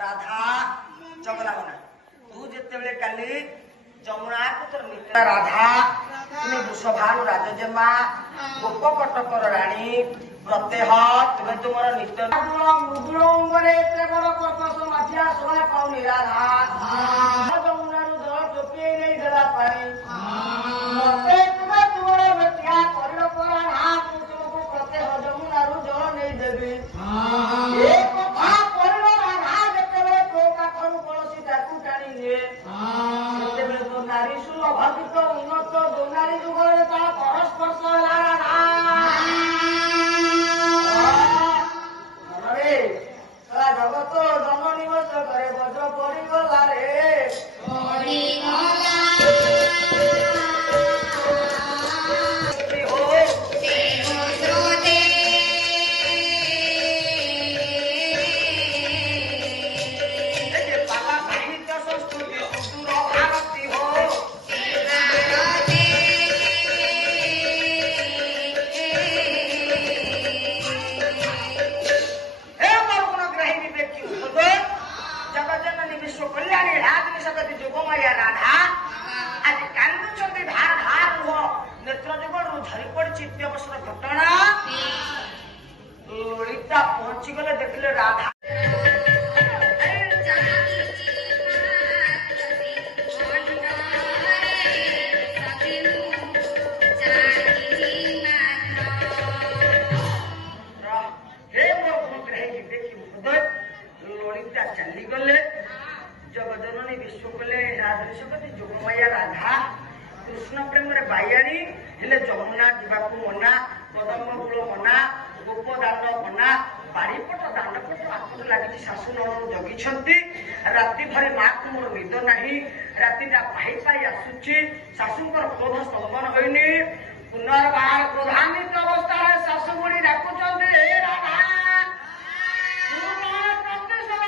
राधा चगला बना तू जिते काली जमुना को तोर मित्र राधा तुम्हें वृषभानु राजजेमा गोप कटकर राणी प्रत्यह तुम्हें तुम नित्य मृदुल अंगरे एत बड़ कर्कश माथिया शोभा पाऊनी राधा जमुना जल चोपे नहीं देला पानी मते तुम्हें तुमर बेटिया कर परा तुमको प्रत्यह जमुना जल नहीं देवी एक कथा कर राधा जेते तो पाखर कलसी ताकू टाणी निए सेते तो नारी सुलभ उन्नत जो नारी जुगरे ता परस्पर्श राधा जगत जननी बस करे बज्र पड़गला रे पहुंची गले देखले राधा ललिता चली गले जगजननी विश्व कले राजनी जोगमया राधा कृष्ण प्रेम बायाणी हेले जमुना जावाक मना कदम्बकूल मना गोपदान मना बाड़ीपट दांडपट आखु लगी शाशु नण जगी राति भरी माँ को मोर निद ना रातिटा पाई पाई आसुची शाशुंकर क्रोध स्तंभन होनी पुनर्बार क्रोधा